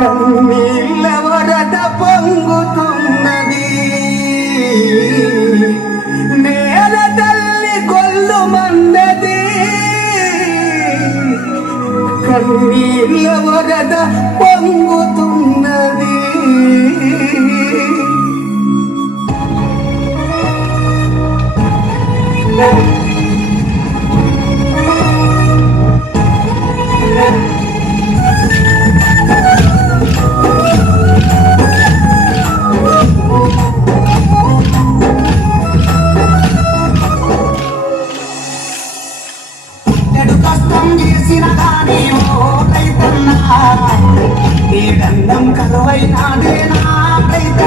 కన్నీళ్ళ వరద పొంగుతున్నది నేల తల్లి కొల్లు మందది కన్నీళ్ళ వరద పొంగుతున్నది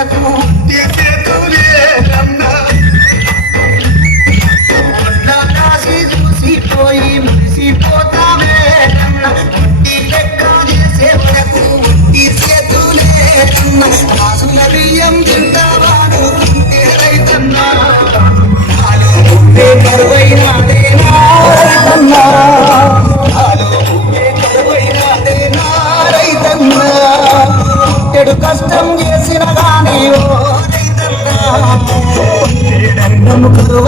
వెనకు పోయి మురిసిపోతామే ఒట్టి లెక్క చేసే వరకు ఒట్టి చేతులే కాసుల బియ్యం తింటావాడు రైతన్నా. కరువైనాదేనా Oh.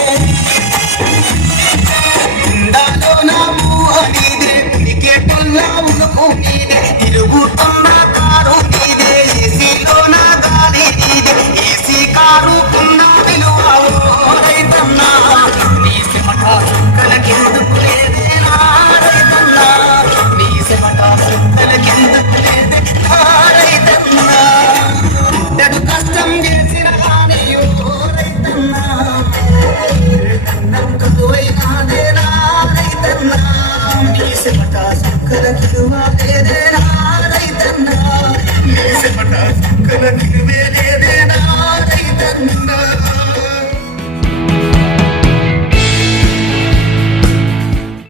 ಸುಕ್ಕಲ ಕಿರುವ ರೈತನ್ನ ದೇಶ ಪಟ ಸುಕ್ಕಲ ಕಿರುವೆ ರೈತನ್ನ